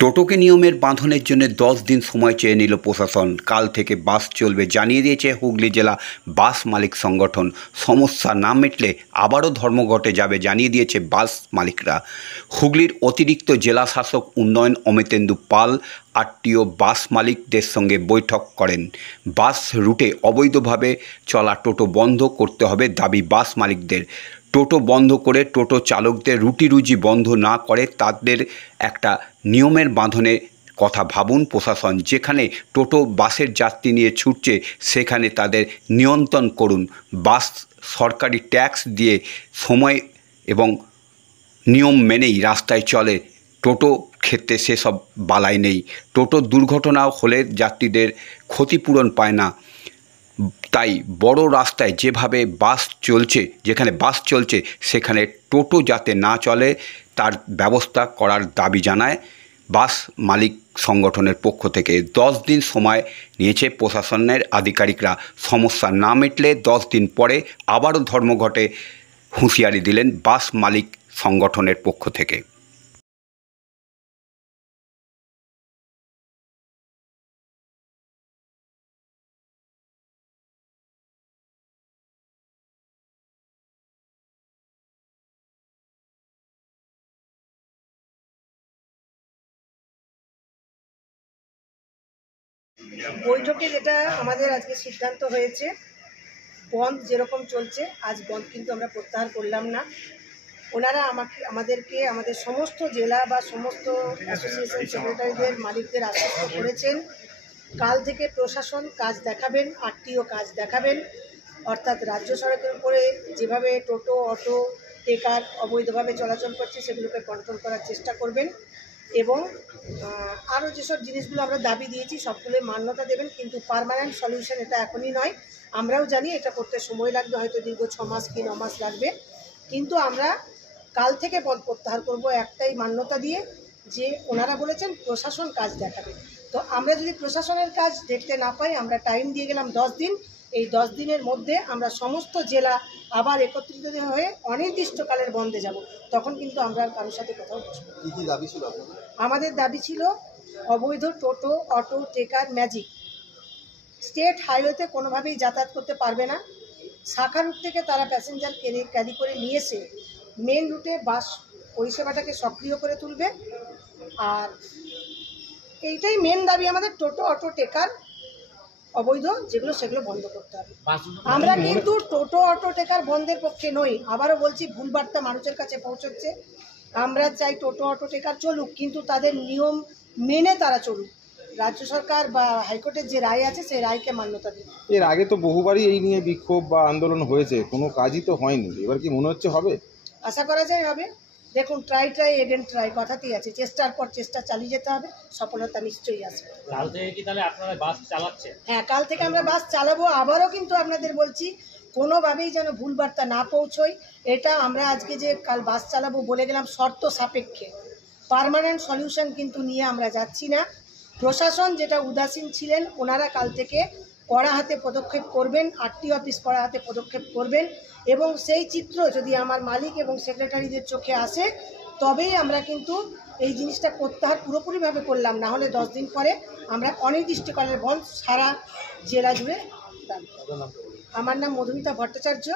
টোটোকে নিয়মের বাঁধনের জন্য 10 দিন সময় চেয়ে নিল প্রশাসন। কাল থেকে বাস চলবে জানিয়ে দিয়েছে হুগলি জেলা বাস মালিক সংগঠন। সমস্যা না মিটলে আবারও ধর্মঘটে যাবে জানিয়ে দিয়েছে বাস মালিকরা। হুগলির অতিরিক্ত জেলা শাসক উন্নয়ন অমিতেন্দু পাল আরটিও বাস মালিকদের সঙ্গে বৈঠক করেন। বাস রুটে অবৈধভাবে চলা টোটো বন্ধ করতে হবে দাবি বাস মালিকদের। টোটো বন্ধ করে টোটো চালকদের রুটি রুজি বন্ধ না করে তাদের একটা নিয়মের বাঁধনে কথা ভাবুন প্রশাসন। যেখানে টোটো বাসের যাত্রী নিয়ে ছুটছে সেখানে তাদের নিয়ন্ত্রণ করুন। বাস সরকারি ট্যাক্স দিয়ে সময় এবং নিয়ম মেনেই রাস্তায় চলে, টোটো ক্ষেত্রে সেসব বালাই নেই। টোটো দুর্ঘটনা হলে যাত্রীদের ক্ষতিপূরণ পায় না। তাই বড় রাস্তায় যেভাবে বাস চলছে, যেখানে বাস চলছে সেখানে টোটো যাতে না চলে তার ব্যবস্থা করার দাবি জানায় বাস মালিক সংগঠনের পক্ষ থেকে। 10 দিন সময় নিয়েছে প্রশাসনের আধিকারিকরা। সমস্যা না মিটলে 10 দিন পরে আবারও ধর্মঘটে হুঁশিয়ারি দিলেন বাস মালিক সংগঠনের পক্ষ থেকে। বৈঠকে যেটা আমাদের আজকে সিদ্ধান্ত হয়েছে, বন্ধ যেরকম চলছে আজ বন্ধ কিন্তু আমরা প্রত্যাহার করলাম না। ওনারা আমাদেরকে আমাদের সমস্ত জেলা বা সমস্ত অ্যাসোসিয়েশন সেক্রেটারিদের মালিকদের আশ্বস্ত করেছেন কাল থেকে প্রশাসন কাজ দেখাবেন, আরটিও কাজ দেখাবেন। অর্থাৎ রাজ্য সড়কের উপরে যেভাবে টোটো, অটো, টেকার অবৈধভাবে চলাচল করছে সেগুলোকে কন্ট্রোল করার চেষ্টা করবেন এবং আরও যেসব জিনিসগুলো আমরা দাবি দিয়েছি সবগুলোই মান্যতা দেবেন। কিন্তু পার্মানেন্ট সলিউশন এটা এখনই নয়। আমরাও জানি এটা করতে সময় লাগবে, হয়তো দীর্ঘ 6 মাস কি 9 মাস লাগবে। কিন্তু আমরা কাল থেকে পদ প্রত্যাহার করব একটাই মান্যতা দিয়ে, যে ওনারা বলেছেন প্রশাসন কাজ দেখাবে। তো আমরা যদি প্রশাসনের কাজ দেখতে না পাই, আমরা টাইম দিয়ে গেলাম 10 দিন। এই 10 দিনের মধ্যে আমরা সমস্ত জেলা আবার একত্রিত হয়ে অনির্দিষ্টকালের বন্ধে যাব। তখন কিন্তু আমরা কারোর সাথে কোথাও বসবো। কি দাবি ছিল আপনাদের? আমাদের দাবি ছিল অবৈধ টোটো, অটো, টেকার, ম্যাজিক স্টেট হাইওয়েতে কোনোভাবেই যাতায়াত করতে পারবে না। শাখা রুট থেকে তারা প্যাসেঞ্জার ক্যারি করে নিয়ে এসে মেন রুটে বাস পরিষেবাটাকে সক্রিয় করে তুলবে। আর এইটাই মেন দাবি আমাদের, টোটো, অটো, টেকার অবৈধ যেগুলো সেগুলো বন্ধ করতে হবে। আমরা কিন্তু টোটো, অটো, টেকার বন্ধের পক্ষে নই। আবারও বলছি, ভুল বার্তা মানুষের কাছে পৌঁছচ্ছে। আমরা চাই টোটো, অটো, টেকার চলুক, কিন্তু তাদের নিয়ম মেনে তারা চলুক। রাজ্য সরকার বা হাইকোর্টের যে রায় আছে সেই রায়কে মান্যতা দিন। এর আগে তো বহুবারই এই নিয়ে বিক্ষোভ বা আন্দোলন হয়েছে, কোনো কাজই তো হয়নি। এবার কি মনে হচ্ছে হবে? আশা করা যায় হবে। দেখুন, ট্রাই এগেন ট্রাই কথাতেই আছে, চেষ্টার পর চেষ্টা চালিয়ে যেতে হবে, সফলতা নিশ্চয়ই আসবে। কাল থেকে কি তাহলে আপনারা বাস চালাচ্ছেন? হ্যাঁ, কাল থেকে আমরা বাস চালাবো। আবারও কিন্তু আপনাদের বলছি, কোনোভাবেই যেন ভুল বার্তা না পৌঁছয়। এটা আমরা আজকে যে কাল বাস চালাবো বলে গেলাম শর্ত সাপেক্ষে, পার্মানেন্ট সলিউশন কিন্তু নিয়ে আমরা যাচ্ছি না। প্রশাসন যেটা উদাসীন ছিলেন, ওনারা কাল থেকে কড়া হাতে পদক্ষেপ করবেন, আরটি অফিস কড়া হাতে পদক্ষেপ করবেন এবং সেই চিত্র যদি আমার মালিক এবং সেক্রেটারিদের চোখে আসে তবেই আমরা কিন্তু এই জিনিসটা প্রত্যাহার পুরোপুরিভাবে করলাম। না হলে 10 দিন পরে আমরা অনির্দিষ্টকালের বন্ধ সারা জেলা জুড়ে দাবি। আমার নাম মধুমিতা ভট্টাচার্য,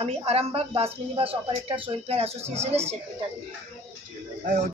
আমি Arambagh bus minibus operator welfare অ্যাসোসিয়েশনের সেক্রেটারি।